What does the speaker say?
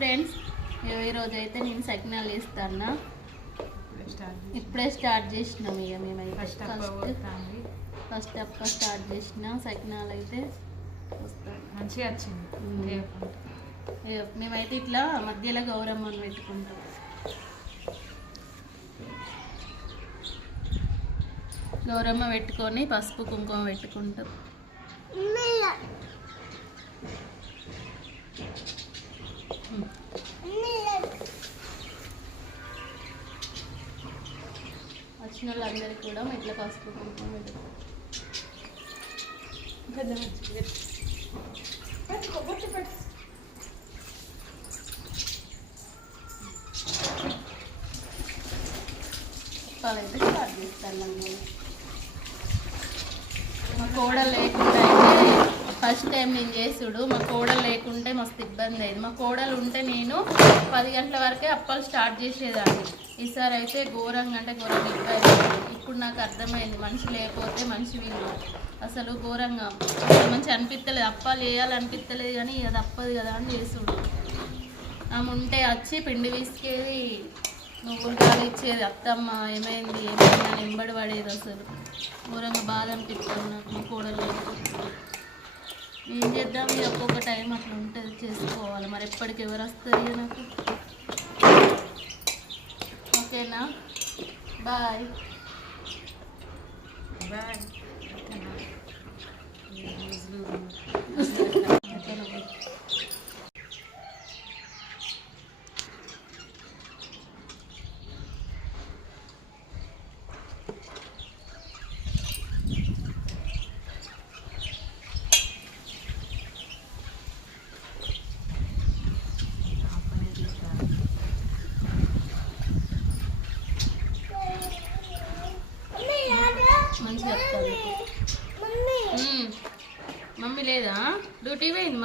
Friends, ఈరోజు అయితే నేను సకినాలు వేస్తాను. ఇప్పుడే స్టార్ట్ చేసినాం. ఇక మేమైతే ఫస్ట్ అప్ప స్టార్ట్ చేసిన సకినాలు అయితే వస్తాయి. మంచిగా వచ్చింది. మేమైతే ఇట్లా మధ్యలో గౌరమ్మను పెట్టుకుంటాం. గౌరమ్మ పెట్టుకొని పసుపు కుంకుమ పెట్టుకుంటాం. వచ్చిన వాళ్ళందరికీ కూడా ఇట్లా పసుపు కుంకుమ పెట్టుకుంటాం. అయితే స్టార్ట్ చేస్తాను. మా కోడలు లేకుండా అయితే ఫస్ట్ టైం నేను చేసుడు. మా కోడలు లేకుంటే మస్తు ఇబ్బంది అయింది. మా కోడలు ఉంటే నేను 10 గంటల వరకే అప్పాలు స్టార్ట్ చేసేదాన్ని. ఈసారి అయితే ఘోరంగా అంటే ఘోరంగా ఇబ్బంది. ఇప్పుడు నాకు అర్థమైంది, మనిషి లేకపోతే మనిషి విలువ అసలు ఘోరంగా మంచి అనిపిస్తలేదు. అప్పాలు వేయాలనిపిస్తలేదు, కానీ అది తప్పదు కదా అని చేసుడు. ఆమె ఉంటే వచ్చి పిండి విసికేది, నువ్వులు కాలు ఇచ్చేది. అత్తమ్మ ఏమైంది అని ఎంబడి పడేది. అసలు ఘోరంగా బాధ అనిపిస్తుంది నాకు మా కోడలు. ఏం చేద్దాం, ఒక్కొక్క టైం అట్లా ఉంటుంది, చేసుకోవాలి. మరి ఎప్పటికి ఎవరు వస్తారు నాకు? ఓకేనా, బాయ్ బాయ్. మంచిగా చెప్తాను. మమ్మీ లేదా డ్యూటీ పోయింది.